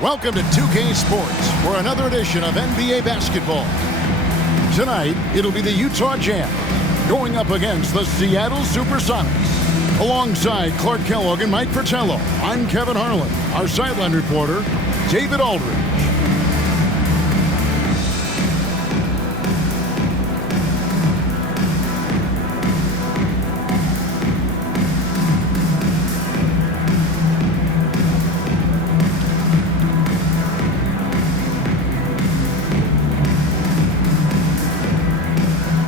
Welcome to 2K Sports for another edition of NBA basketball. Tonight, it'll be the Utah Jazz going up against the Seattle Supersonics. Alongside Clark Kellogg and Mike Fratello, I'm Kevin Harlan. Our sideline reporter, David Aldridge.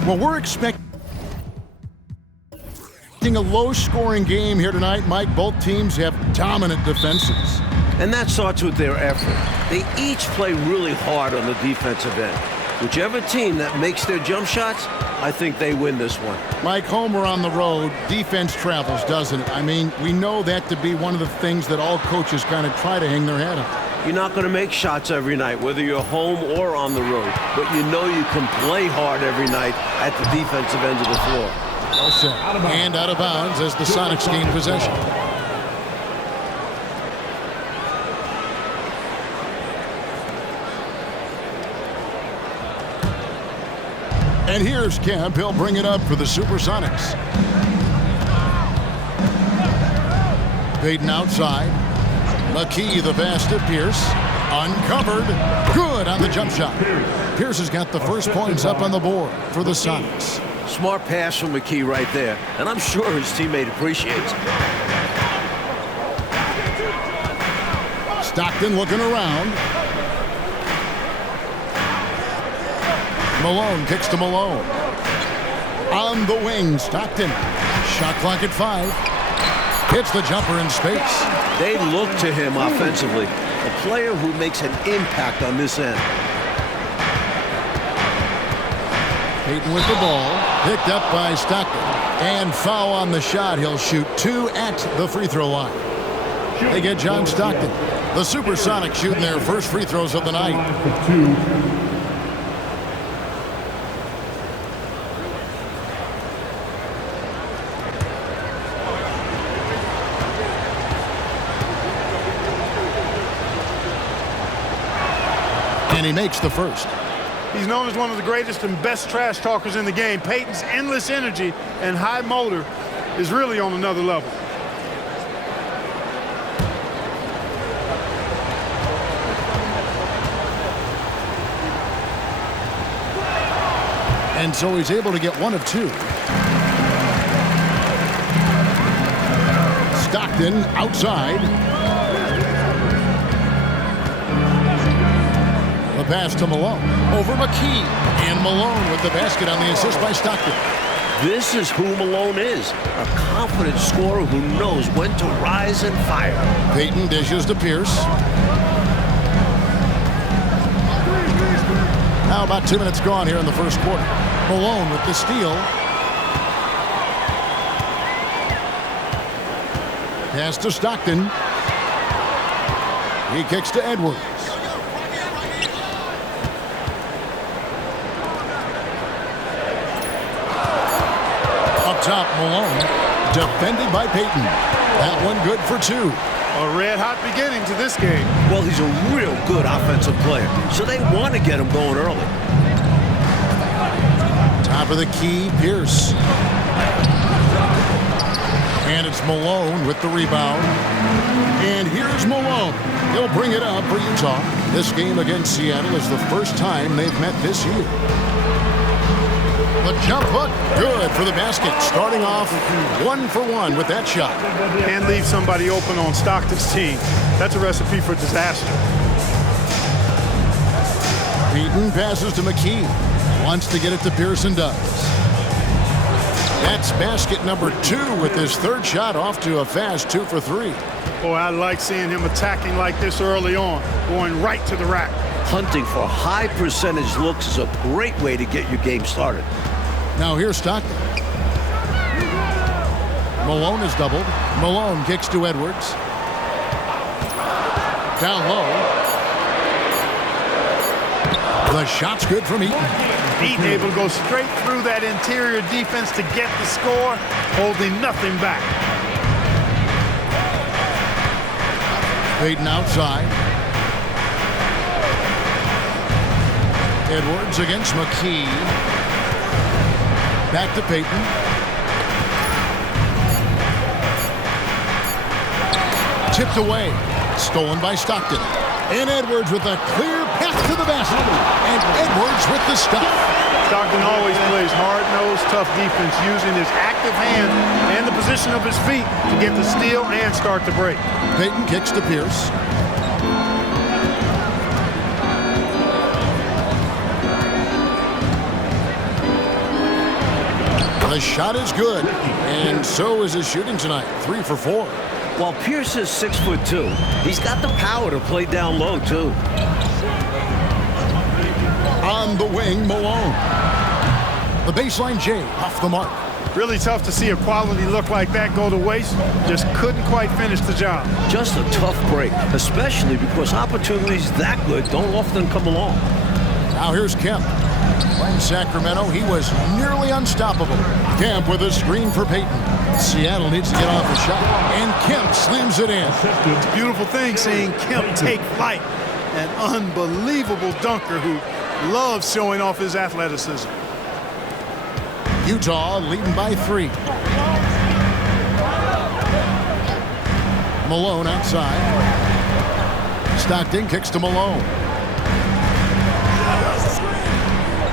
Well, we're expecting a low-scoring game here tonight. Mike, both teams have dominant defenses. And that starts with their effort. They each play really hard on the defensive end. Whichever team that makes their jump shots, I think they win this one. Mike, home or on the road, defense travels, doesn't it? I mean, we know that to be one of the things that all coaches kind of try to hang their hat on. You're not going to make shots every night, whether you're home or on the road. But you know you can play hard every night at the defensive end of the floor. Well set. And out of bounds as the Sonics gain possession. And here's Kemp. He'll bring it up for the Supersonics. Payton outside. McKee the pass to Pierce. Uncovered. Good on the jump shot. Pierce has got the first points up on the board for the Sonics. Smart pass from McKee right there. And I'm sure his teammate appreciates it. Stockton looking around. Malone kicks to Malone. On the wing, Stockton. Shot clock at 5. Hits the jumper in space. They look to him offensively. A player who makes an impact on this end. Payton with the ball. Picked up by Stockton. And foul on the shot. He'll shoot 2 at the free throw line. They get John Stockton. The Supersonics shooting their first free throws of the night. And he makes the first. He's known as one of the greatest and best trash talkers in the game. Payton's endless energy and high motor is really on another level. And so he's able to get 1 of 2. Stockton outside. The pass to Malone. Over McKee. And Malone with the basket on the assist by Stockton. This is who Malone is. A confident scorer who knows when to rise and fire. Payton dishes to Pierce. Now about 2 minutes gone here in the first quarter. Malone with the steal. Pass to Stockton. He kicks to Edwards. Top Malone, defended by Payton. That one good for 2. A red-hot beginning to this game. Well, he's a real good offensive player, so they want to get him going early. Top of the key, Pierce. And it's Malone with the rebound. And here's Malone. He'll bring it up for Utah. This game against Seattle is the first time they've met this year. The jump hook, good for the basket. Starting off 1 for 1 with that shot. Can't leave somebody open on Stockton's team. That's a recipe for disaster. Payton passes to McKee. Wants to get it to Pierce and does. That's basket number 2 with his third shot off to a fast 2 for 3. Boy, I like seeing him attacking like this early on, going right to the rack. Hunting for high percentage looks is a great way to get your game started. Now here's Stockton. Malone is doubled. Malone kicks to Edwards. Down low. The shot's good from Eaton. Eaton able to go straight through that interior defense to get the score, holding nothing back. Payton outside. Edwards against McKee. Back to Payton. Tipped away. Stolen by Stockton. And Edwards with a clear path to the basket. And Edwards with the stop. Stockton always plays hard-nosed, tough defense, using his active hand and the position of his feet to get the steal and start the break. Payton kicks to Pierce. The shot is good, and so is his shooting tonight. 3 for 4. While Pierce is 6'2", he's got the power to play down low, too. On the wing, Malone. The baseline J off the mark. Really tough to see a quality look like that go to waste. Just couldn't quite finish the job. Just a tough break, especially because opportunities that good don't often come along. Now here's Kemp. In Sacramento, he was nearly unstoppable. Kemp with a screen for Payton. Seattle needs to get off the shot, and Kemp slams it in. It's a beautiful thing seeing Kemp take flight. An unbelievable dunker who loves showing off his athleticism. Utah leading by 3. Malone outside. Stockton kicks to Malone.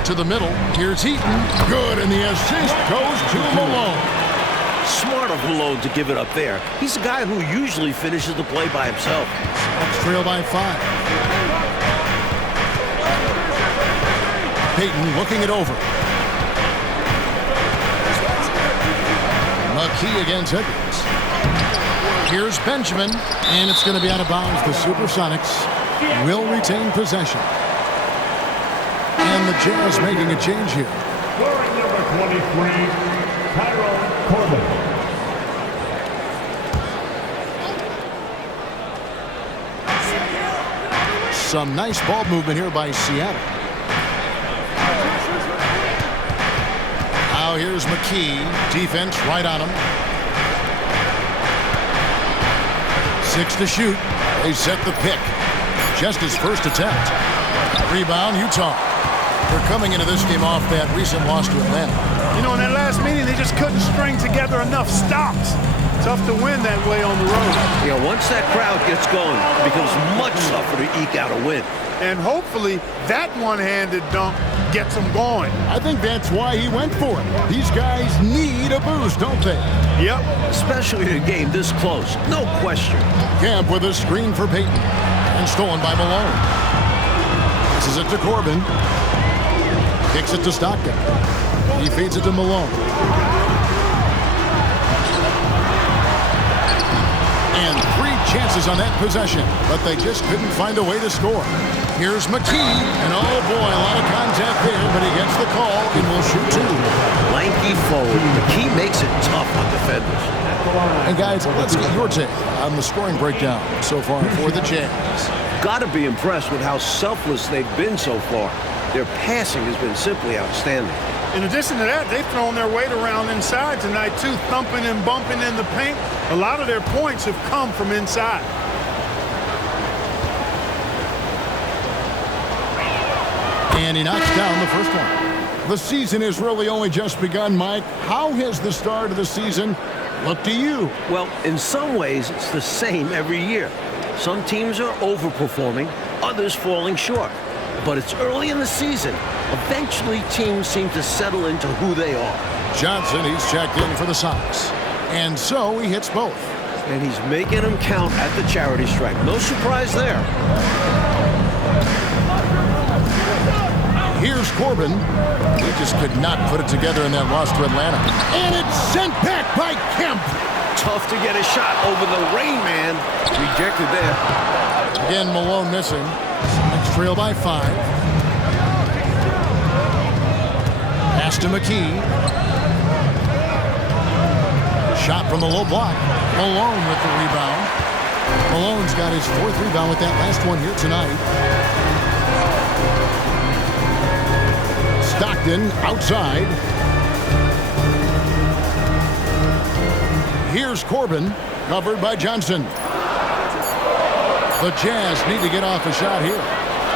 To the middle. Here's Heaton. Good, and the assist goes to Malone. Smart of Malone to give it up there. He's a guy who usually finishes the play by himself. Bucks trail by 5. Payton looking it over. McKee against Edwards. Here's Benjamin, and it's going to be out of bounds. The Supersonics will retain possession. And the Jazz making a change here. Scoring number 23, Tyrone Corbin. Some nice ball movement here by Seattle. Now here's McKee. Defense right on him. 6 to shoot. They set the pick. Just his first attempt. Rebound, Utah. They're coming into this game off that recent loss to Atlanta. You know, in that last meeting, they just couldn't string together enough stops. Tough to win that way on the road. Yeah, once that crowd gets going, it becomes much tougher to eke out a win. And hopefully, that one-handed dunk gets them going. I think that's why he went for it. These guys need a boost, don't they? Yep. Especially in a game this close. No question. Kemp with a screen for Payton. And stolen by Malone. This is it to Corbin. Kicks it to Stockton. He feeds it to Malone. And 3 chances on that possession, but they just couldn't find a way to score. Here's McKee, and oh boy, a lot of contact there, but he gets the call and will shoot 2. Lanky forward. McKee makes it tough on defenders. And guys, let's get your take on the scoring breakdown so far for the Jazz. Got to be impressed with how selfless they've been so far. Their passing has been simply outstanding. In addition to that, they've thrown their weight around inside tonight, too, thumping and bumping in the paint. A lot of their points have come from inside. And he knocks down the first one. The season has really only just begun, Mike. How has the start of the season looked to you? Well, in some ways, it's the same every year. Some teams are overperforming, others falling short. But it's early in the season. Eventually, teams seem to settle into who they are. Johnson, he's checked in for the Sox. And so he hits both. And he's making them count at the charity stripe. No surprise there. Here's Corbin. He just could not put it together in that loss to Atlanta. And it's sent back by Kemp. Tough to get a shot over the rain man. Rejected there. Again, Malone missing. Next trail by 5. Pass to McKee. Shot from the low block. Malone with the rebound. Malone's got his 4th rebound with that last one here tonight. Stockton outside. Here's Corbin, covered by Johnson. The Jazz need to get off a shot here.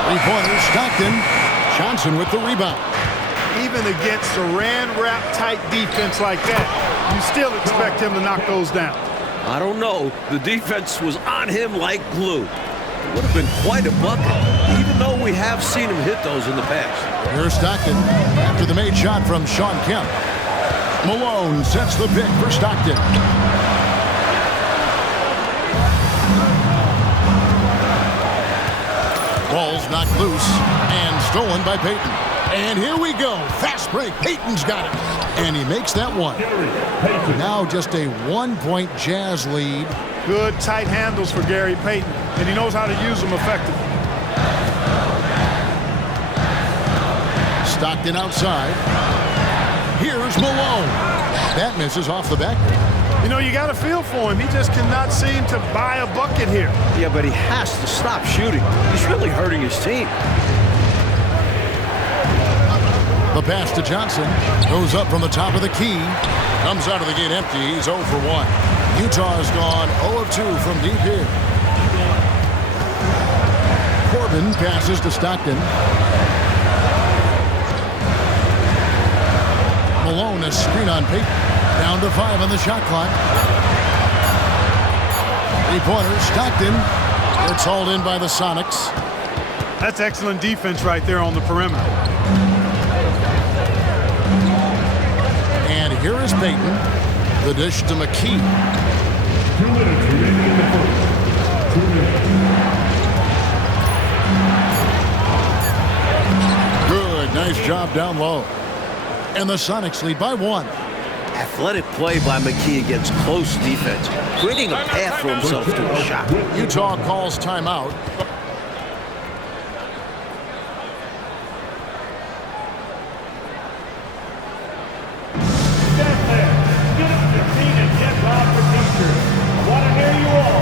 3-pointer, Stockton. Johnson with the rebound. Even against saran wrap tight defense like that, you still expect him to knock those down. I don't know. The defense was on him like glue. It would have been quite a bucket, even though we have seen him hit those in the past. Here's Stockton after the made shot from Shawn Kemp. Malone sets the pick for Stockton. Ball's knocked loose and stolen by Payton. And here we go. Fast break. Payton's got it. And he makes that one. Now just a 1-point Jazz lead. Good tight handles for Gary Payton, and he knows how to use them effectively. Stockton outside. Here's Malone. That misses off the back. You know, you got to feel for him. He just cannot seem to buy a bucket here. Yeah, but he has to stop shooting. He's really hurting his team. The pass to Johnson goes up from the top of the key. Comes out of the gate empty. He's 0 for 1. Utah's gone 0 of 2 from deep here. Corbin passes to Stockton. Malone, a screen on Payton. Down to 5 on the shot clock. 3-pointer. Stockton. It's hauled in by the Sonics. That's excellent defense right there on the perimeter. And here is Payton. The dish to McKee. 2 minutes remaining in the first. 2 minutes. Good. Nice job down low. And the Sonics lead by 1. Athletic play by McKee against close defense, creating a path for himself to a shot. Utah calls timeout. Stand there. Get up your feet and get loud for teachers. I want to hear you all.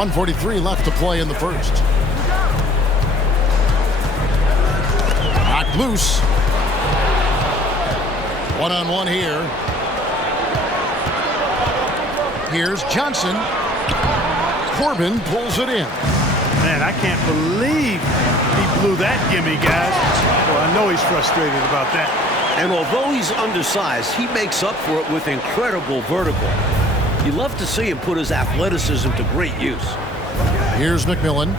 .143 left to play in the first. Knocked loose. One-on-one here. Here's Johnson. Corbin pulls it in. Man, I can't believe he blew that gimme, guys. Well, I know he's frustrated about that. And although he's undersized, he makes up for it with incredible vertical. You love to see him put his athleticism to great use. Here's McMillan.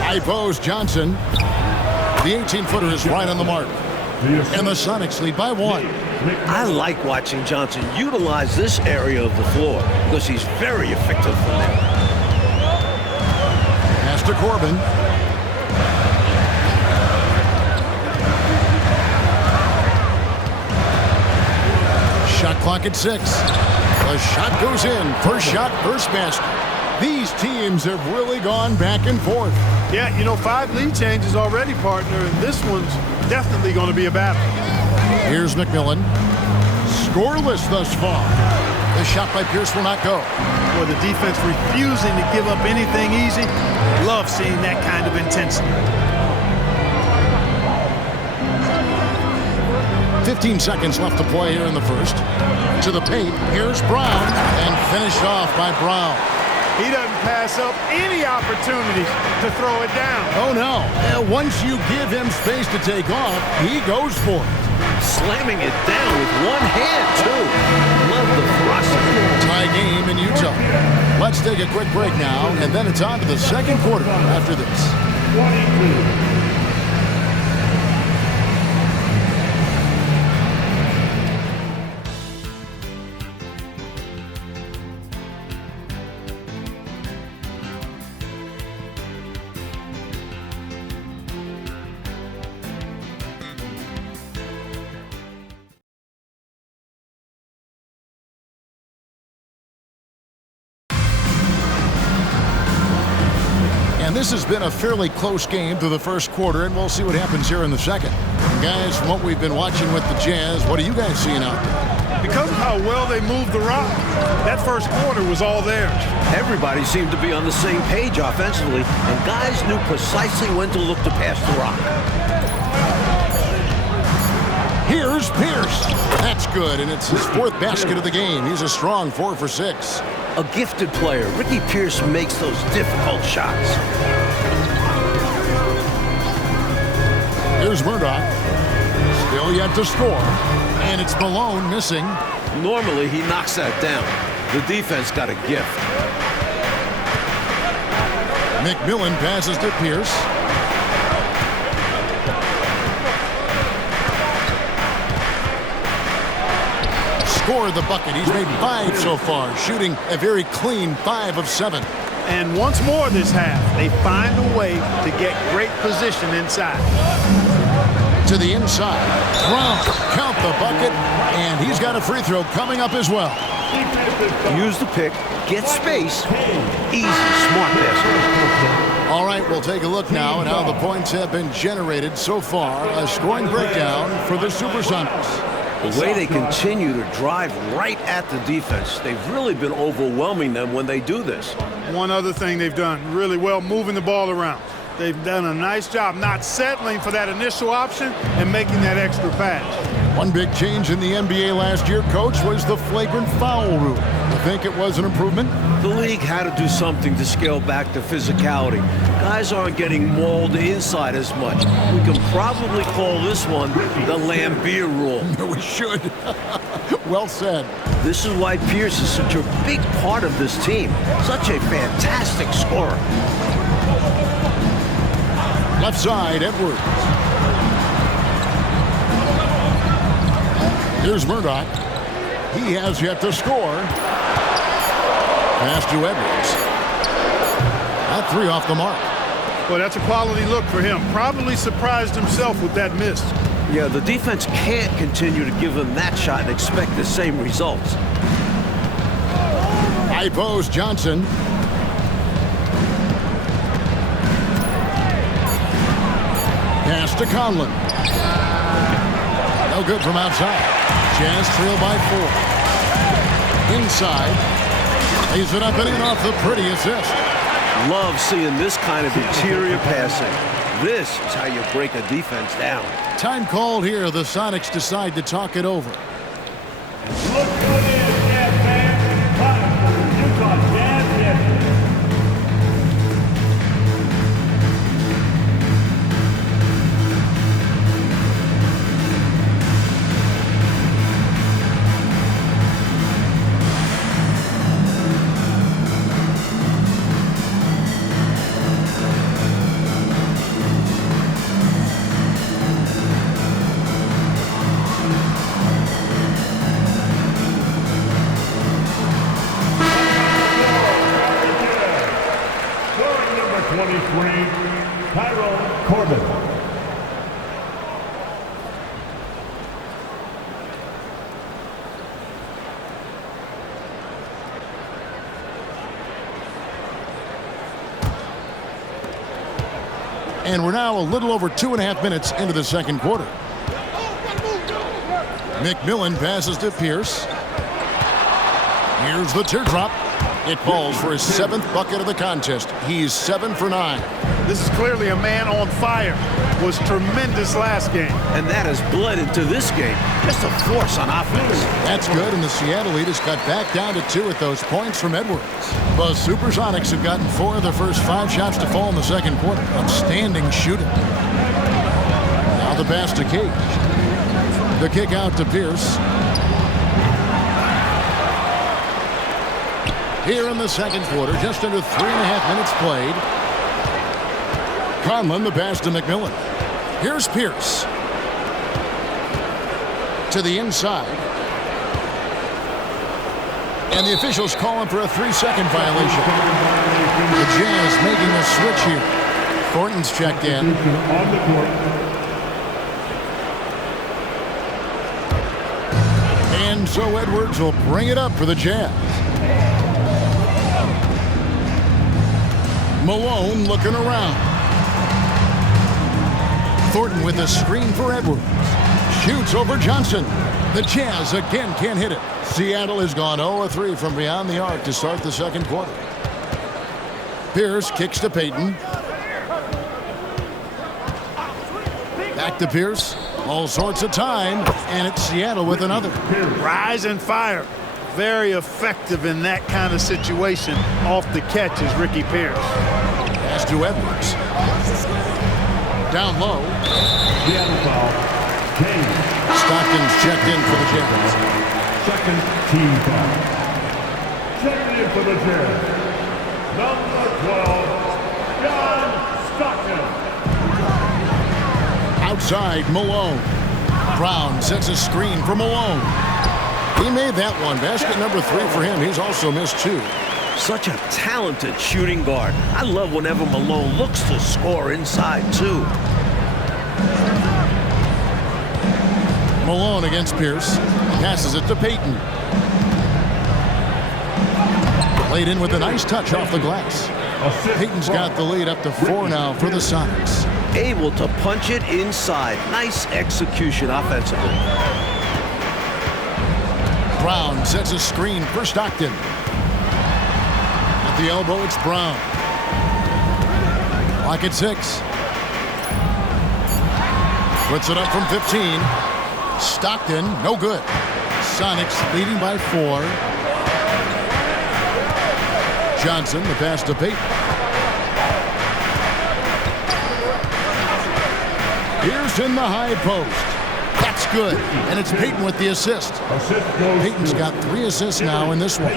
High post Johnson. The 18-footer is right on the mark. And the Sonics lead by 1. I like watching Johnson utilize this area of the floor because he's very effective from there. Pass to Corbin. Shot clock at 6. The shot goes in. First shot, first basket. These teams have really gone back and forth. Yeah, you know, 5 lead changes already, partner, and this one's definitely going to be a battle. Here's McMillan. Scoreless thus far. The shot by Pierce will not go. Boy, the defense refusing to give up anything easy. Love seeing that kind of intensity. 15 seconds left to play here in the first. To the paint, here's Brown, and finished off by Brown. He doesn't pass up any opportunities to throw it down. Oh, no. Once you give him space to take off, he goes for it. Slamming it down with one hand, too. Love the thrust. Tie game in Utah. Let's take a quick break now, and then it's on to the second quarter after this. 22. And this has been a fairly close game through the first quarter, and we'll see what happens here in the second. Guys, from what we've been watching with the Jazz, what are you guys seeing out there? Because of how well they moved the rock, that first quarter was all theirs. Everybody seemed to be on the same page offensively, and guys knew precisely when to look to pass the rock. Here's Pierce. That's good, and it's his fourth basket of the game. He's a strong 4 for 6. A gifted player, Ricky Pierce makes those difficult shots. Here's Murdoch. Still yet to score. And it's Malone missing. Normally, he knocks that down. The defense got a gift. McMillan passes to Pierce. Scored the bucket. He's made 5 so far, shooting a very clean 5 of 7. And once more this half, they find a way to get great position inside. To the inside. Brown, count the bucket, and he's got a free throw coming up as well. Use the pick, get space. Easy, smart basket. All right, we'll take a look now at how the points have been generated so far. A scoring breakdown for the Supersonics. The way they continue to drive right at the defense, they've really been overwhelming them when they do this. One other thing they've done really well, moving the ball around. They've done a nice job not settling for that initial option and making that extra pass. One big change in the NBA last year, Coach, was the flagrant foul rule. You think it was an improvement? The league had to do something to scale back the physicality. Guys aren't getting mauled inside as much. We can probably call this one the Lambeer rule. We should. Well said. This is why Pierce is such a big part of this team. Such a fantastic scorer. Left side, Edwards. Here's Murdoch. He has yet to score. Pass to Edwards. That 3 off the mark. Well, that's a quality look for him. Probably surprised himself with that miss. Yeah, the defense can't continue to give him that shot and expect the same results. High post, Johnson. Pass to Conlon. No good from outside. Jazz trail by 4. Inside. Lays it up and in off the pretty assist. Love seeing this kind of interior passing. This is how you break a defense down. Time called here. The Sonics decide to talk it over. Look who it is, Jazz fans. Time for the Utah Jazz champions. Tyrone Corbin. And we're now a little over 2.5 minutes into the second quarter. McMillan passes to Pierce. Here's the teardrop. It falls for his 7th bucket of the contest. He's 7 for 9. This is clearly a man on fire. Was tremendous last game. And that has bled into this game. Just a force on offense. That's good, and the Seattle lead has cut back down to 2 with those points from Edwards. The Supersonics have gotten 4 of their first 5 shots to fall in the second quarter. Outstanding shooting. Now the pass to Cage. The kick out to Pierce. Here in the second quarter, just under 3.5 minutes played. Conlon, the pass to McMillan. Here's Pierce. To the inside. And the officials calling for a 3-second violation. The Jazz making a switch here. Thornton's checked in. On the court. And so Edwards will bring it up for the Jazz. Malone looking around. Thornton with a screen for Edwards. Shoots over Johnson. The Jazz again can't hit it. Seattle has gone 0-3 from beyond the arc to start the second quarter. Pierce kicks to Payton. Back to Pierce. All sorts of time, and it's Seattle with another. Rise and fire. Very effective in that kind of situation. Off the catch is Ricky Pierce. Pass to Edwards. Down low. Stockton's checked in for the Jazz. Second team foul. Checking in for the Jazz. Number 12, John Stockton. Outside, Malone. Brown sets a screen for Malone. He made that one. Basket number 3 for him. He's also missed 2. Such a talented shooting guard. I love whenever Malone looks to score inside, too. Malone against Pierce. Passes it to Payton. Played in with a nice touch off the glass. Payton's got the lead up to 4 now for the Sonics. Able to punch it inside. Nice execution offensively. Brown sets a screen for Stockton. At the elbow, it's Brown. Clock at 6. Puts it up from 15. Stockton, no good. Sonics leading by 4. Johnson, the pass to Payton. Here's in the high post. That's good. And it's Payton with the assist. Payton's got 3 assists now in this one.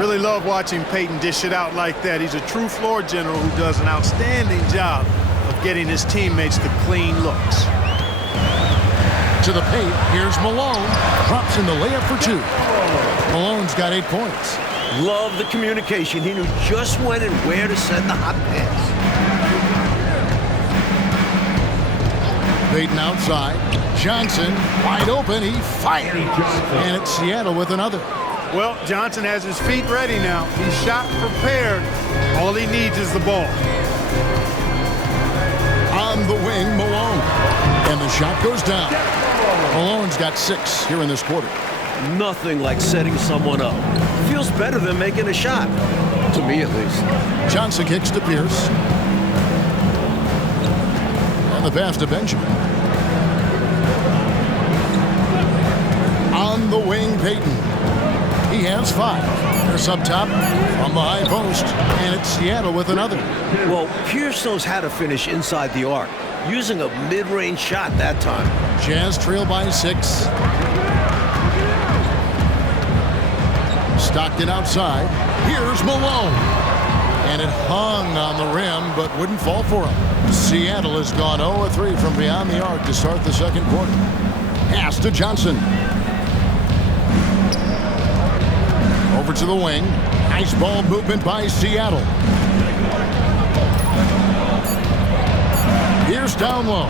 Really love watching Payton dish it out like that. He's a true floor general who does an outstanding job of getting his teammates to clean looks. To the paint, here's Malone. Drops in the layup for 2. Malone's got 8 points. Love the communication. He knew just when and where to send the hot pass. Payton outside. Johnson wide open. He fires. And it's Seattle with another. Well, Johnson has his feet ready now. He's shot prepared. All he needs is the ball. On the wing, Malone. And the shot goes down. Malone's got 6 here in this quarter. Nothing like setting someone up. Feels better than making a shot. To me, at least. Johnson kicks to Pierce. And the pass to Benjamin. On the wing, Payton. He has 5. Pierce up top from the high post. And it's Seattle with another. Well, Pierce knows how to finish inside the arc, using a mid-range shot that time. Jazz trail by 6. Stockton outside. Here's Malone. And it hung on the rim, but wouldn't fall for him. Seattle has gone 0-3 from beyond the arc to start the second quarter. Pass to Johnson. Over to the wing. Nice ball movement by Seattle. Pierce down low.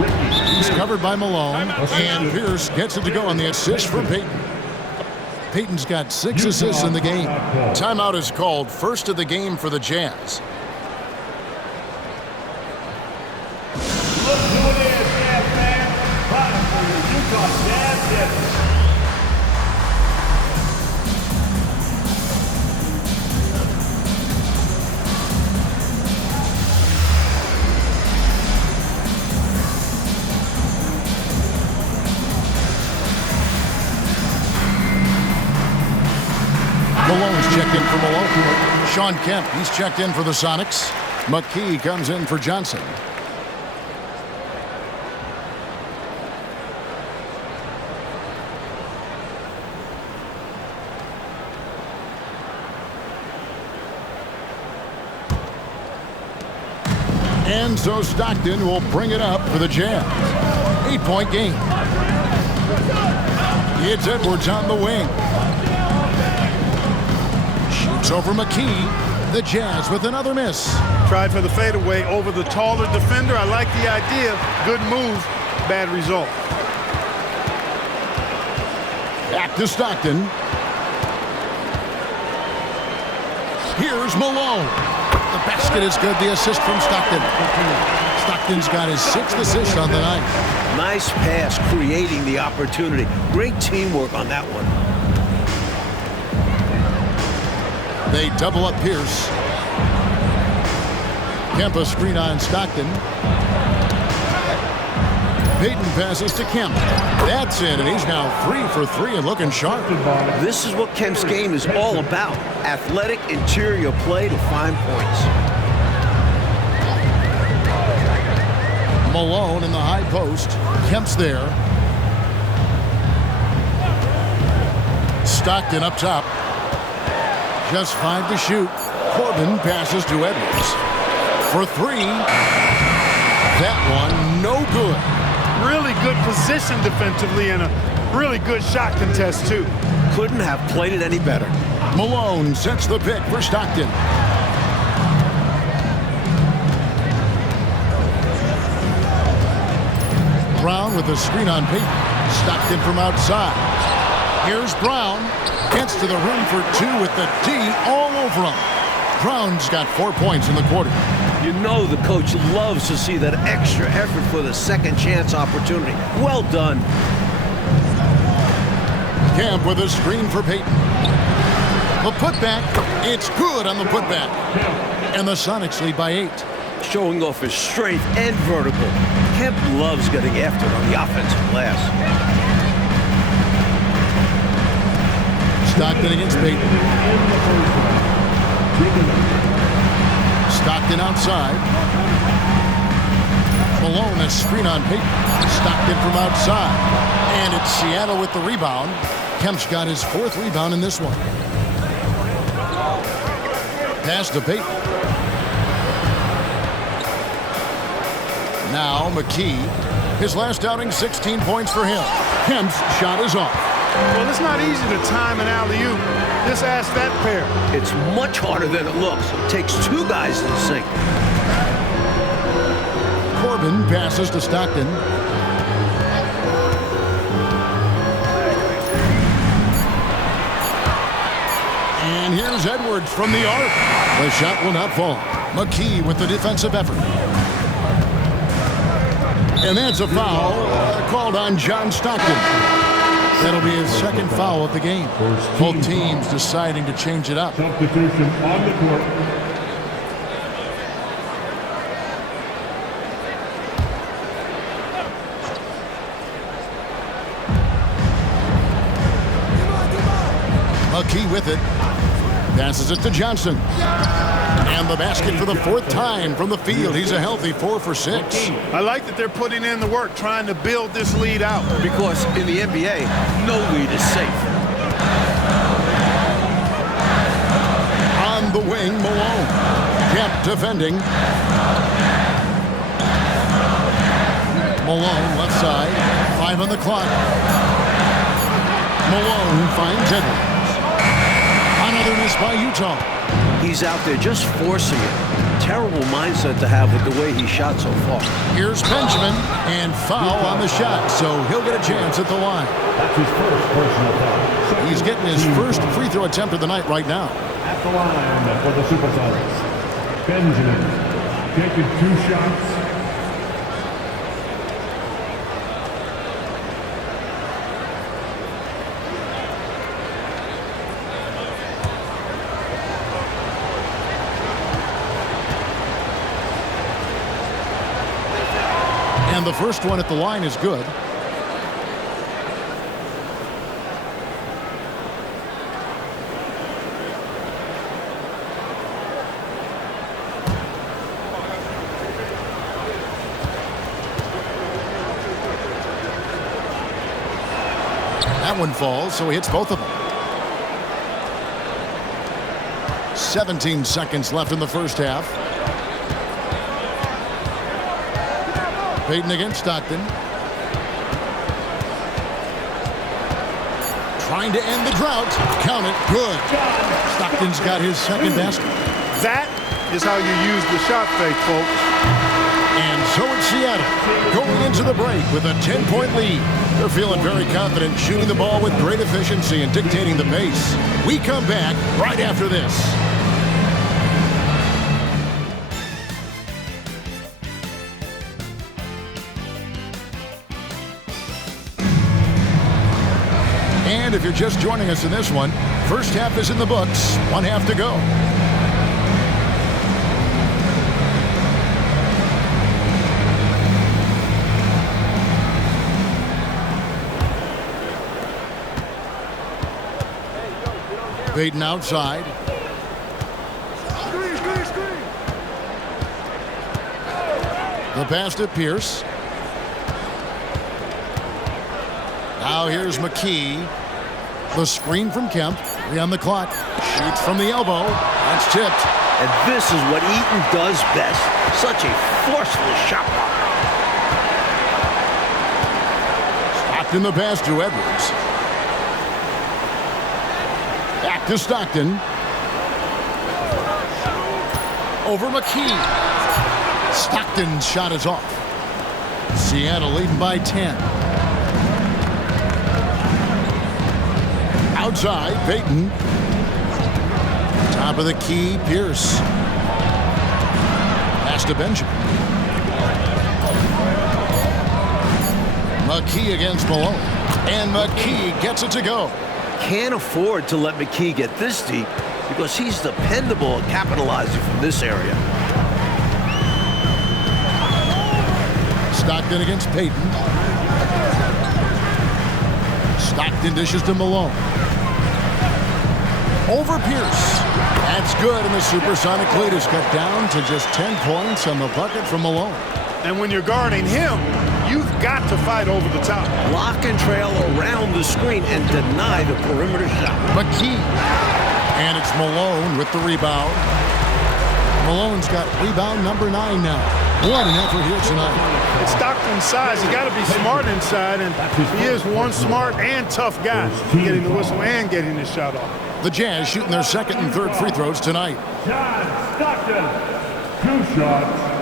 He's covered by Malone. And Pierce gets it to go on the assist from Payton. Payton's got 6 assists in the game. Timeout is called. First of the game for the Jazz. Look who it is, Jazz fans. Time for your Utah Jazz hits. Malone's checked in for Malone. Sean Kemp, he's checked in for the Sonics. McKee comes in for Johnson. And so Stockton will bring it up for the Jazz. 8-point game. It's Edwards on the wing. Shoots over McKee. The Jazz with another miss. Tried for the fadeaway over the taller defender. I like the idea. Good move. Bad result. Back to Stockton. Here's Malone. The basket is good. The assist from Stockton. Stockton's got his 6th assist on the night. Nice pass, creating the opportunity. Great teamwork on that one. They double up Pierce. Kemp a screen on Stockton. Payton passes to Kemp. That's in, and he's now 3 for 3 and looking sharp. This is what Kemp's game is all about. Athletic interior play to find points. Malone in the high post. Kemp's there. Stockton up top. Just 5 to shoot. Corbin passes to Edwards. For 3. That one no good. Really good position defensively and a really good shot contest, too. Couldn't have played it any better. Malone sets the pick for Stockton. Brown with a screen on Payton. Stockton from outside. Here's Brown. Gets to the rim for 2 with the D all over him. Brown's got 4 points in the quarter. You know the coach loves to see that extra effort for the second chance opportunity. Well done. Kemp with a screen for Payton. The putback. It's good on the putback. And the Sonics lead by 8. Showing off his strength and vertical. Kemp loves getting after it on the offensive glass. Stockton against Payton. Stockton outside. Malone a screen on Payton. Stockton from outside. And it's Seattle with the rebound. Kemp's got his 4th rebound in this one. Pass to Payton. Now McKee. His last outing, 16 points for him. Kemp's shot is off. Well, it's not easy to time an alley-oop. Just ask that pair. It's much harder than it looks. It takes 2 guys to sink. Corbin passes to Stockton. And here's Edwards from the arc. The shot will not fall. McKee with the defensive effort. And that's a foul called on John Stockton. That'll be his 2nd foul of the game. Both teams deciding to change it up. Substitution on the court. McKee with it. Passes it to Johnson. And the basket for the 4th time from the field. He's a healthy 4 for 6. I like that they're putting in the work, trying to build this lead out. Because in the NBA, no lead is safe. On the wing, Malone. Kemp defending. Malone left side. 5 on the clock. Malone finds Edwards. Another miss by Utah. He's out there just forcing it. Terrible mindset to have with the way he shot so far. Here's Benjamin, and foul on the shot, so he'll get a chance at the line. That's his first personal foul. He's getting his first free throw attempt of the night right now. At the line for the Supersonics. Benjamin taking 2 shots. And the first one at the line is good. That one falls, so he hits both of them. 17 seconds left in the first half. Payton against Stockton. Trying to end the drought. Count it. Good. Stockton's got his 2nd basket. That is how you use the shot fake, folks. And so it's Seattle going into the break with a 10-point lead. They're feeling very confident, shooting the ball with great efficiency and dictating the pace. We come back right after this. And if you're just joining us in this one, first half is in the books. One half to go. Peyton outside. The pass to Pierce. Now here's McKee. The screen from Kemp. 3 on the clock. Shoots from the elbow. That's tipped. And this is what Eaton does best. Such a forceful shot blocker. Stockton the pass to Edwards. Back to Stockton. Over McKee. Stockton's shot is off. Seattle leading by 10. Outside, Peyton. Top of the key, Pierce. Pass to Benjamin. McKee against Malone. And McKee gets it to go. Can't afford to let McKee get this deep because he's dependable at capitalizing from this area. Stockton against Peyton. Stockton dishes to Malone. Over Pierce. That's good, and the Supersonic lead is cut down to just 10 points on the bucket from Malone. And when you're guarding him, you've got to fight over the top. Lock and trail around the screen and deny the perimeter shot. McKee. And it's Malone with the rebound. Malone's got rebound number 9 now. What an effort here tonight. It's Stockton's size. He's got to be smart inside, and he is one smart and tough guy, getting the whistle and getting his shot off. The Jazz shooting their second and third free throws tonight. John Stockton, 2 shots.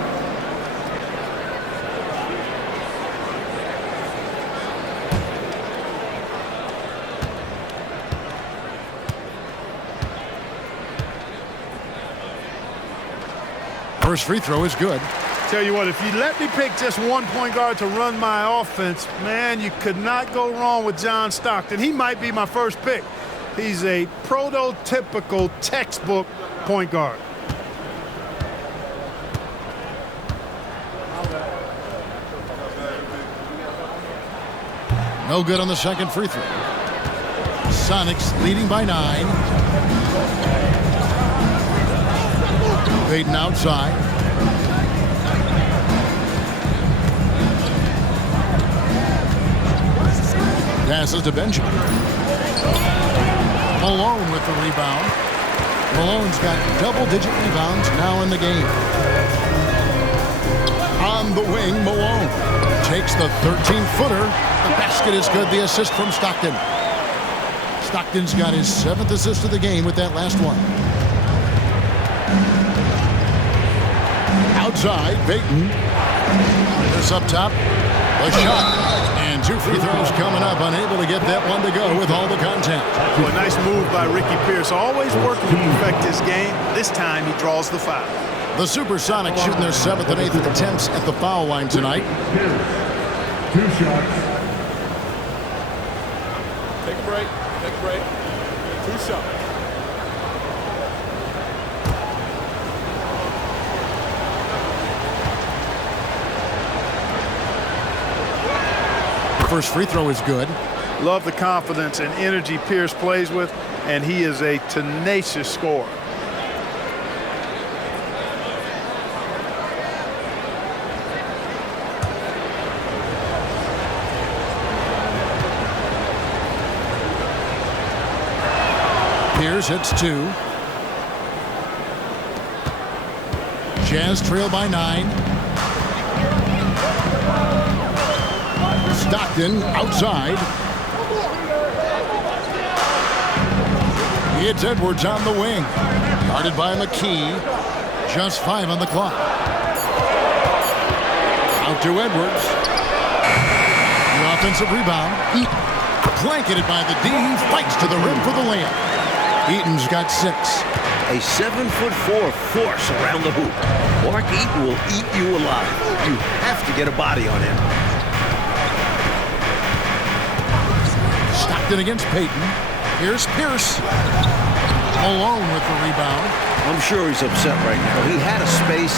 First free throw is good. Tell you what, if you let me pick just one point guard to run my offense, man, you could not go wrong with John Stockton. He might be my first pick. He's a prototypical textbook point guard. No good on the second free throw. Sonics leading by 9. Peyton outside. Passes to Benjamin. Malone with the rebound. Malone's got double-digit rebounds now in the game. On the wing, Malone takes the 13-footer. The basket is good. The assist from Stockton. Stockton's got his 7th assist of the game with that last one. Outside, Peyton. This up top. The shot. And 2 free throws coming up. Unable to get that one to go with all the contact. Well, a nice move by Ricky Pierce. Always working to perfect his game. This time he draws the foul. The Supersonics shooting their 7th and 8th attempts at the foul line tonight. 2 shots. Take a break. Take a break. 2 shots. First free throw is good. Love the confidence and energy Pierce plays with, and he is a tenacious scorer. Pierce hits 2. Jazz trail by 9. Stockton outside. It's Edwards on the wing. Guarded by McKee. Just 5 on the clock. Out to Edwards. The offensive rebound. Eaton. Blanketed by the D. Fights to the rim for the layup. Eaton's got 6. A 7'4" force around the hoop. Mark Eaton will eat you alive. You have to get a body on him. Stockton against Payton. Here's Pierce. Malone with the rebound. I'm sure he's upset right now. He had a space,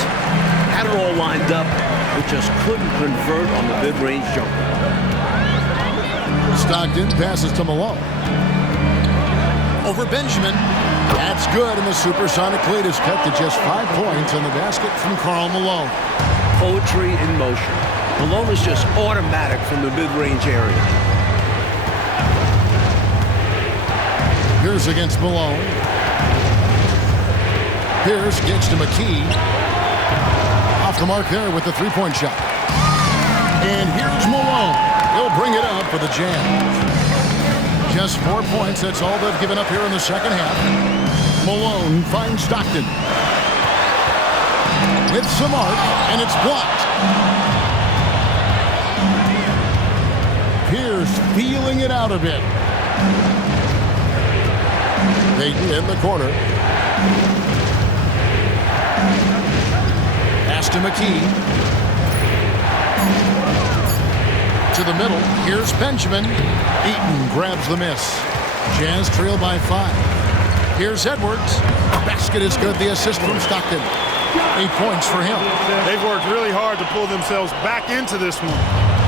had it all lined up, but just couldn't convert on the mid-range jumper. Stockton passes to Malone. Over Benjamin. That's good, and the supersonic lead is cut to just 5 points in the basket from Karl Malone. Poetry in motion. Malone is just automatic from the mid-range area. Pierce against Malone. Pierce gets to McKee. Off the mark there with the three-point shot. And here's Malone. He'll bring it up for the Jazz. Just 4 points. That's all they've given up here in the second half. Malone finds Stockton. With some arc, and it's blocked. Pierce feeling it out a bit. Payton in the corner. Pass to McKee. To the middle. Here's Benjamin. Eaton grabs the miss. Jazz trail by 5. Here's Edwards. Basket is good. The assist from Stockton. 8 points for him. They've worked really hard to pull themselves back into this one,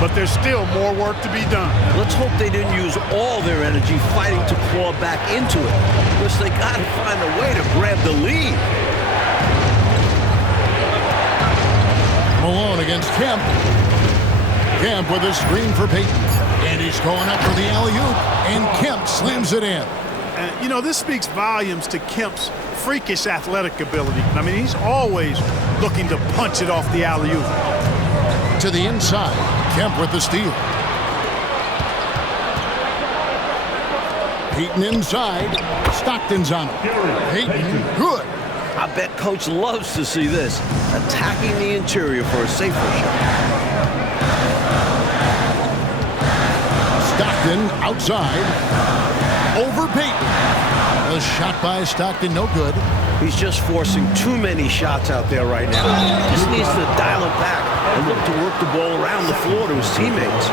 but there's still more work to be done. Let's hope they didn't use all their energy fighting to claw back into it, because they got to find a way to grab the lead. Malone against Kemp. Kemp with a screen for Payton. And he's going up for the alley-oop, and Kemp slams it in. And, you know, this speaks volumes to Kemp's freakish athletic ability. I mean, he's always looking to punch it off the alley-oop. To the inside, Kemp with the steal. Payton inside. Stockton's on it. Payton, good. I bet Coach loves to see this, attacking the interior for a safer shot. Stockton outside. Over Payton. A shot by Stockton, no good. He's just forcing too many shots out there right now. He just needs to dial it back and look to work the ball around the floor to his teammates.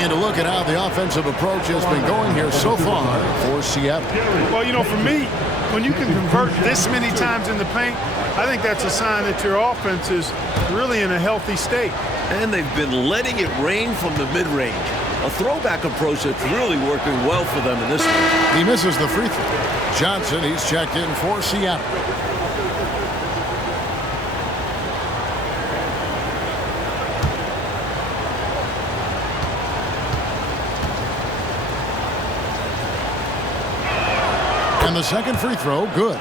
And to look at how the offensive approach has been going here so far for Seattle. Well, you know, for me, when you can convert this many times in the paint, I think that's a sign that your offense is really in a healthy state. And they've been letting it rain from the mid-range. A throwback approach that's really working well for them in this one. He misses the free throw. Johnson, he's checked in for Seattle. And the second free throw, good.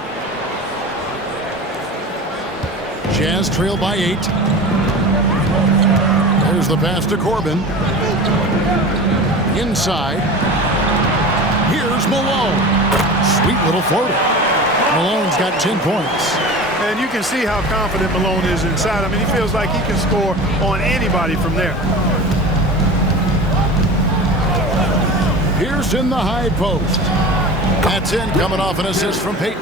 Jazz trail by 8. There's the pass to Corbin. Inside. Here's Malone. Sweet little floater. Malone's got 10 points. And you can see how confident Malone is inside. I mean, he feels like he can score on anybody from there. Pierce in the high post. That's in, coming off an assist from Payton.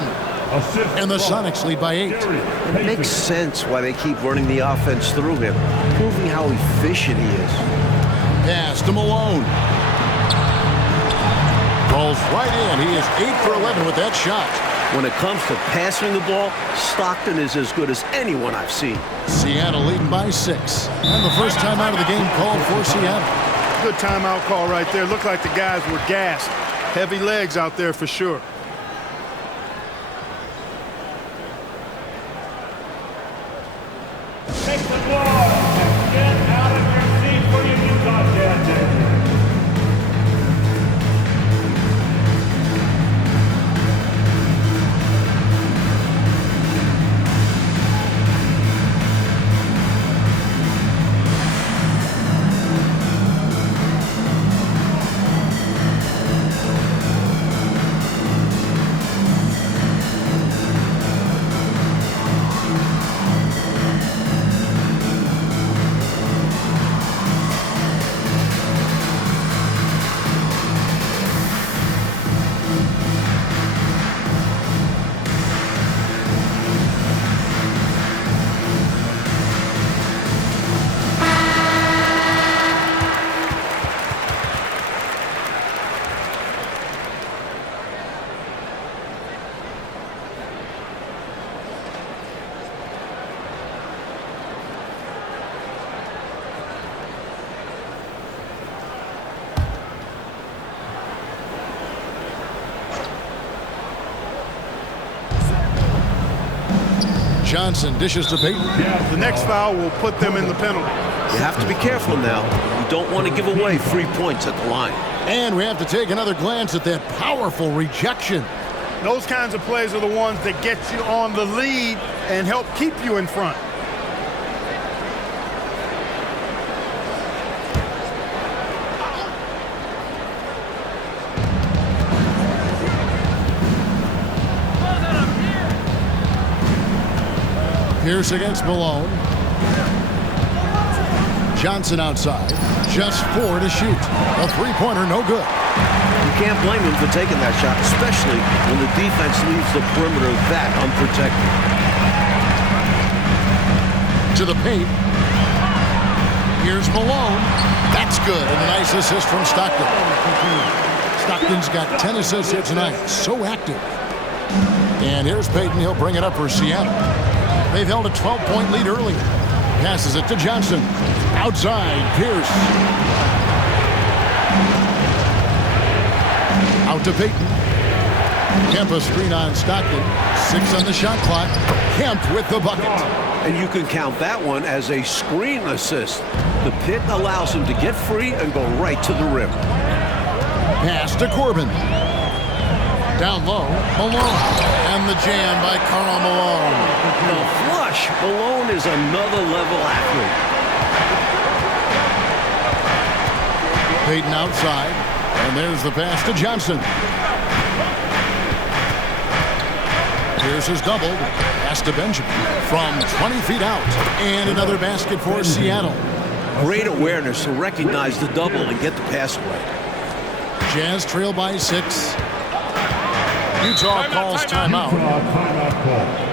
And the Sonics lead by 8. It makes sense why they keep running the offense through him, proving how efficient he is. Pass to Malone. Rolls right in. He is 8 for 11 with that shot. When it comes to passing the ball, Stockton is as good as anyone I've seen. Seattle leading by 6. And the first time out of the game called for Seattle. Good timeout call right there. Looked like the guys were gassed. Heavy legs out there for sure. Take the ball and get out of your seat for your Utah Jazz. Johnson dishes to Payton. The next foul will put them in the penalty. You have to be careful now. You don't want to give away free points at the line. And we have to take another glance at that powerful rejection. Those kinds of plays are the ones that get you on the lead and help keep you in front. Pierce against Malone. Johnson outside. Just 4 to shoot. A three-pointer, no good. You can't blame him for taking that shot, especially when the defense leaves the perimeter that unprotected. To the paint. Here's Malone. That's good. And a nice assist from Stockton. Stockton's got 10 assists here tonight. So active. And here's Payton. He'll bring it up for Seattle. They've held a 12-point lead earlier. Passes it to Johnson. Outside, Pierce. Out to Payton. Kemp a screen on Stockton. 6 on the shot clock. Kemp with the bucket. And you can count that one as a screen assist. The pick allows him to get free and go right to the rim. Pass to Corbin. Down low, Malone. And the jam by Karl Malone. The flush. Malone is another level athlete. Payton outside. And there's the pass to Johnson. Pierce is doubled. Pass to Benjamin from 20 feet out. And another basket for Seattle. Great awareness to recognize the double and get the pass away. Jazz trail by 6. Utah calls timeout. Timeout call.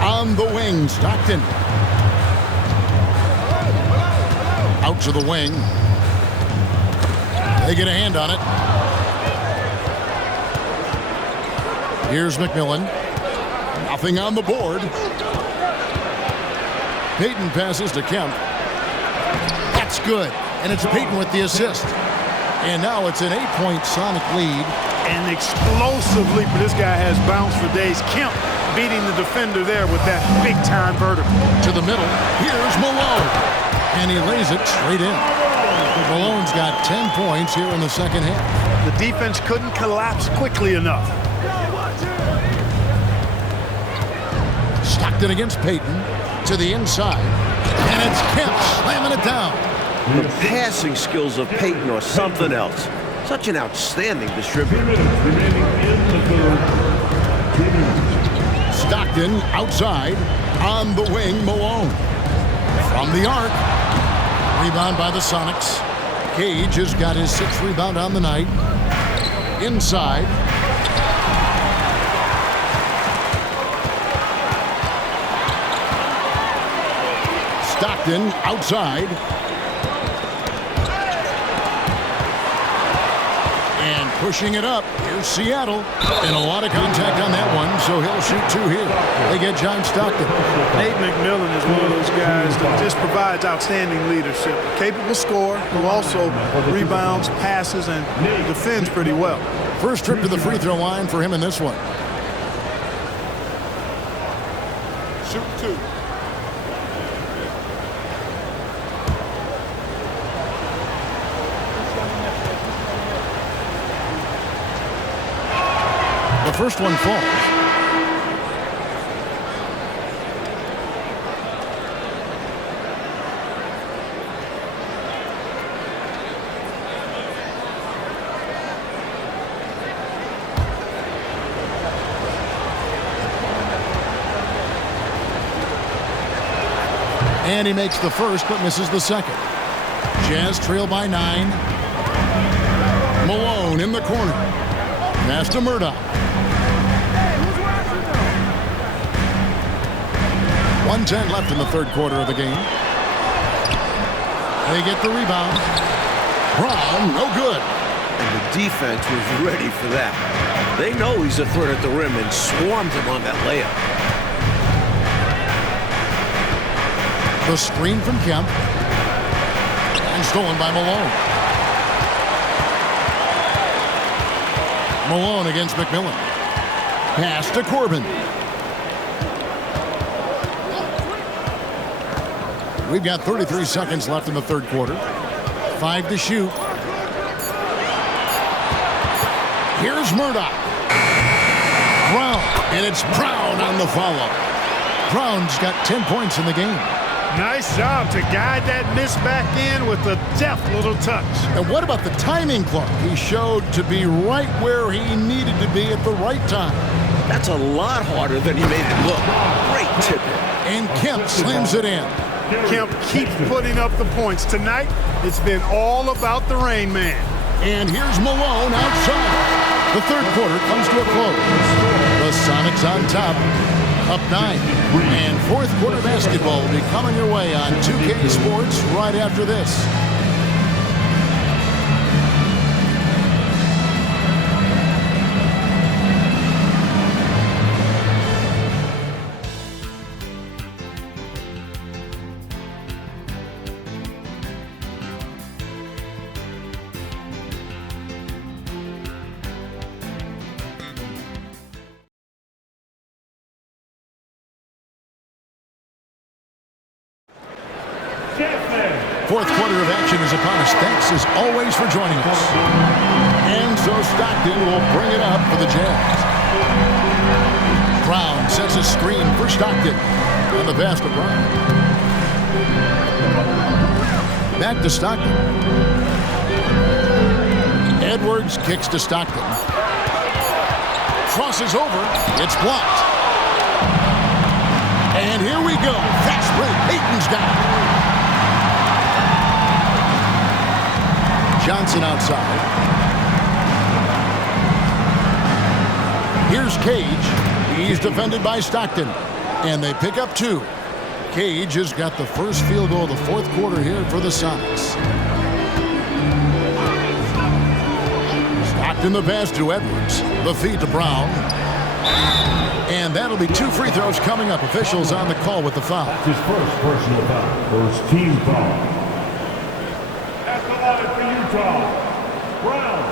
On the wing, Stockton. Out to the wing. They get a hand on it. Here's McMillan. Nothing on the board. Payton passes to Kemp. That's good. And it's Payton with the assist. And now it's an 8-point Sonic lead. An explosive leaper. This guy has bounce for days. Kemp beating the defender there with that big-time vertical. To the middle. Here's Malone. And he lays it straight in. Malone's got 10 points here in the second half. The defense couldn't collapse quickly enough. Stockton against Payton. To the inside. And it's Kemp slamming it down. The passing skills of Payton are something else. Such an outstanding distributor. 2 minutes remaining in the third. 2 minutes. Stockton outside. On the wing, Malone. From the arc. Rebound by the Sonics. Cage has got his 6th rebound on the night. Inside. Stockton outside. And pushing it up. Here's Seattle. And a lot of contact on that one, so he'll shoot 2 here. They get John Stockton. Nate McMillan is one of those guys that just provides outstanding leadership. A capable scorer who also rebounds, passes, and defends pretty well. First trip to the free throw line for him in this one. Shoot 2. The first one falls. And he makes the first, but misses the second. Jazz trail by 9. Malone in the corner. Pass to Murdoch. 1:10 left in the third quarter of the game. They get the rebound. Brown, no good. And the defense was ready for that. They know he's a threat at the rim and swarmed him on that layup. The screen from Kemp. And stolen by Malone. Malone against McMillan. Pass to Corbin. We've got 33 seconds left in the third quarter. 5 to shoot. Here's Murdoch. Brown, and it's Brown on the follow. Brown's got 10 points in the game. Nice job to guide that miss back in with a deft little touch. And what about the timing clock? He showed to be right where he needed to be at the right time. That's a lot harder than he made it look. Great tip. And Kemp slams it in. Kemp keeps putting up the points. Tonight, it's been all about the Rain Man. And here's Malone outside. The third quarter comes to a close. The Sonics on top, up 9. And fourth quarter basketball will be coming your way on 2K Sports right after this. Fourth quarter of action is upon us. Thanks as always for joining us. And so Stockton will bring it up for the Jazz. Brown sets a screen for Stockton. On the pass to Brown. Back to Stockton. Edwards kicks to Stockton. Crosses over. It's blocked. And here we go. Fast break. Payton's got it. Johnson outside. Here's Cage. He's defended by Stockton. And they pick up 2. Cage has got the first field goal of the fourth quarter here for the Sonics. Stockton the pass to Edwards. The feed to Brown. And that'll be 2 free throws coming up. Officials on the call with the foul. That's his first personal foul. First team foul. At the line for Utah, Brown.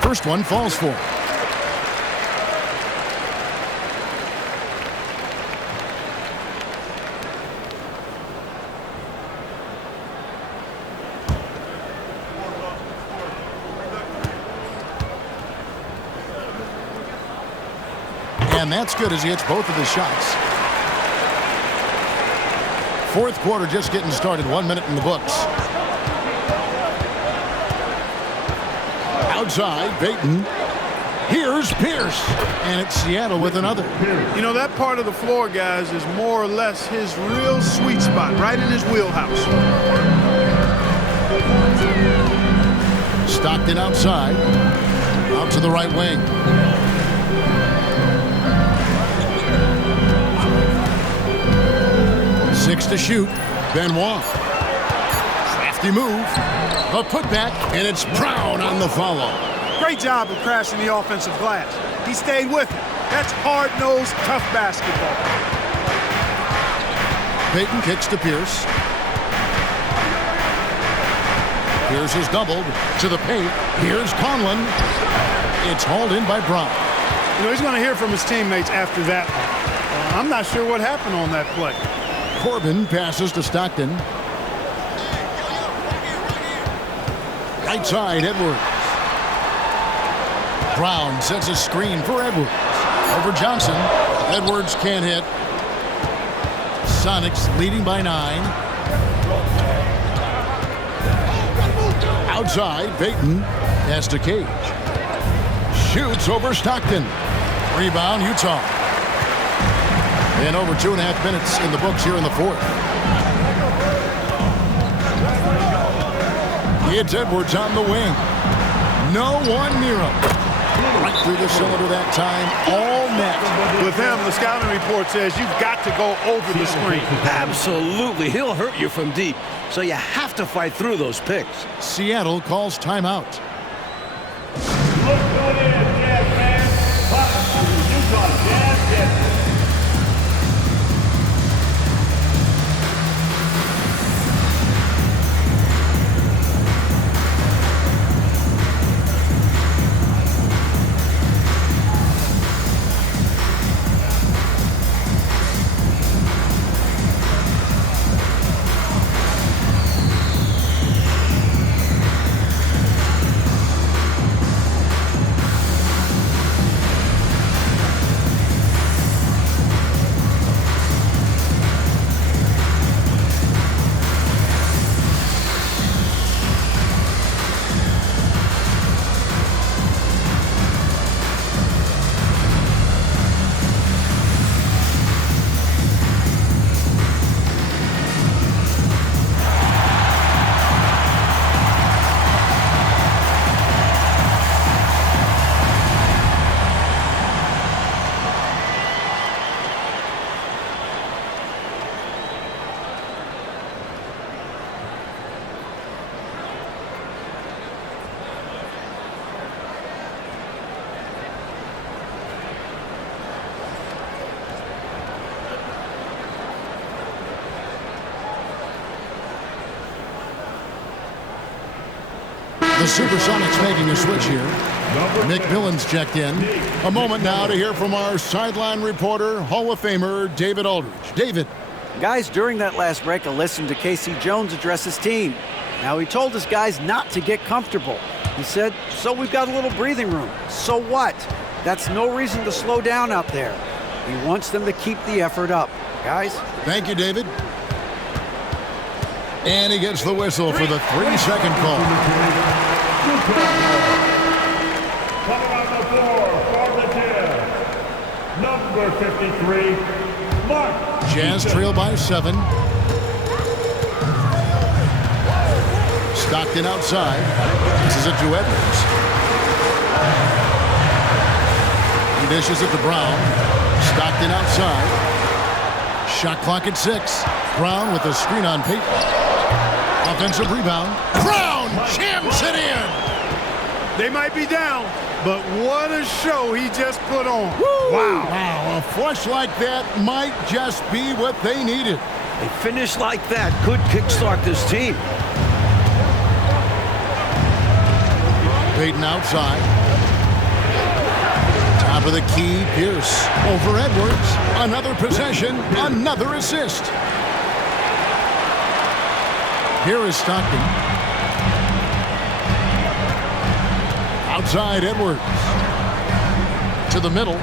First one falls for. And that's good as he hits both of his shots. Fourth quarter just getting started. 1 minute in the books. Outside, Payton. Here's Pierce. And it's Seattle with another. You know, that part of the floor, guys, is more or less his real sweet spot, right in his wheelhouse. Stockton outside. Out to the right wing. Six to shoot. Benoit. Crafty move. A putback, and it's Brown on the follow. Great job of crashing the offensive glass. He stayed with it. That's hard-nosed, tough basketball. Payton kicks to Pierce. Pierce is doubled to the paint. Here's Conlon. It's hauled in by Brown. You know, he's going to hear from his teammates after that. I'm not sure what happened on that play. Corbin passes to Stockton. Right side, Edwards. Brown sets a screen for Edwards. Over Johnson. Edwards can't hit. Sonics leading by 9. Outside, Payton has to Cage. Shoots over Stockton. Rebound, Utah. And over 2.5 minutes in the books here in the fourth. It's Edwards on the wing. No one near him. Right through the cylinder that time, all net. With him, the scouting report says you've got to go over the screen. Absolutely. He'll hurt you from deep, so you have to fight through those picks. Seattle calls timeout. Look good in, Jazz fans. Utah Jazz gets it. The Supersonics making a switch here. McMillan's checked in. A moment now to hear from our sideline reporter, Hall of Famer David Aldridge. David. Guys, during that last break, I listened to Casey Jones address his team. Now, he told his guys not to get comfortable. He said, so we've got a little breathing room. So what? That's no reason to slow down out there. He wants them to keep the effort up. Guys? Thank you, David. And he gets the whistle for the 3-second call. Coming on the floor for the Jazz, number 53, Mark. Jazz trail by 7. Stockton outside. This is it to Edwards. He dishes it to Brown. Stockton outside. Shot clock at 6. Brown with a screen on Payton. Offensive rebound. Brown jams it in. They might be down, but what a show he just put on. Woo! Wow. Wow, a flush like that might just be what they needed. A finish like that could kickstart this team. Payton outside. Top of the key, Pierce over Edwards. Another possession, another assist. Here is Stockton. Outside, Edwards. To the middle.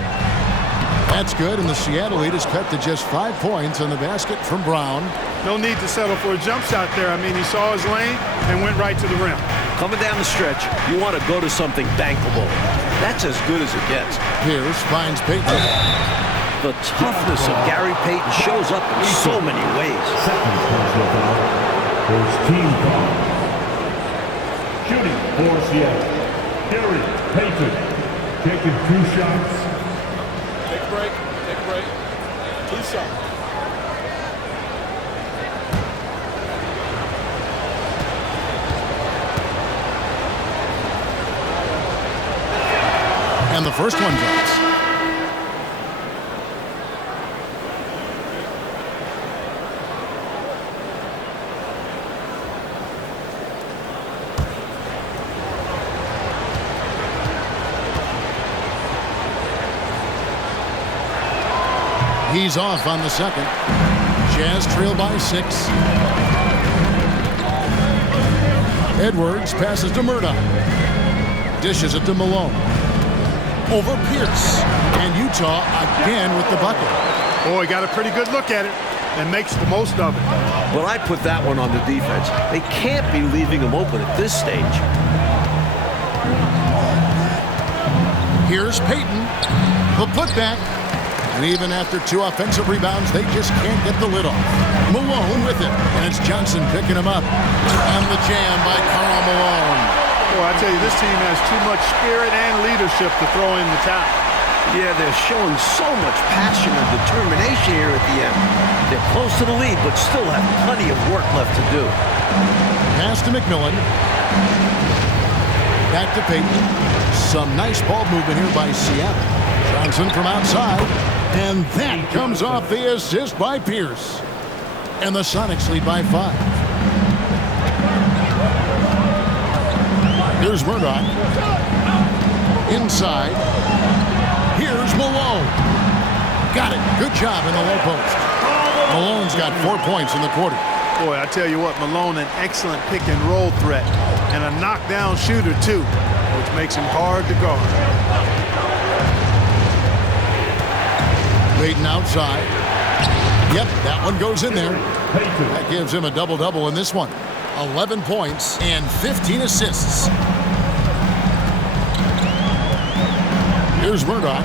That's good, and the Seattle lead is cut to just 5 points on the basket from Brown. No need to settle for a jump shot there. I mean, he saw his lane and went right to the rim. Coming down the stretch, you want to go to something bankable. That's as good as it gets. Pierce finds Payton. The toughness of Gary Payton shows up in so many ways. Second personal foul. First team foul. Shooting for Seattle. Gary Payton taking 2 shots. Take a break. Take a break. 2 shots. And the first one drops. He's off on the second. Jazz trail by 6. Edwards passes to Murdoch. Dishes it to Malone. Over Pierce. And Utah again with the bucket. Boy, got a pretty good look at it and makes the most of it. Well, I put that one on the defense. They can't be leaving him open at this stage. Here's Payton. The putback. And even after 2 offensive rebounds, they just can't get the lid off. Malone with it. And it's Johnson picking him up. And the jam by Karl Malone. Boy, I tell you, this team has too much spirit and leadership to throw in the towel. Yeah, they're showing so much passion and determination here at the end. They're close to the lead, but still have plenty of work left to do. Pass to McMillan. Back to Payton. Some nice ball movement here by Seattle. Johnson from outside. And that comes off the assist by Pierce. And the Sonics lead by 5. Here's Murdoch. Inside. Here's Malone. Got it. Good job in the low post. Malone's got 4 points in the quarter. Boy, I tell you what, Malone, an excellent pick and roll threat. And a knockdown shooter, too, which makes him hard to guard. Payton outside. Yep, that one goes in there. That gives him a double-double in this one. 11 points and 15 assists. Here's Murdoch.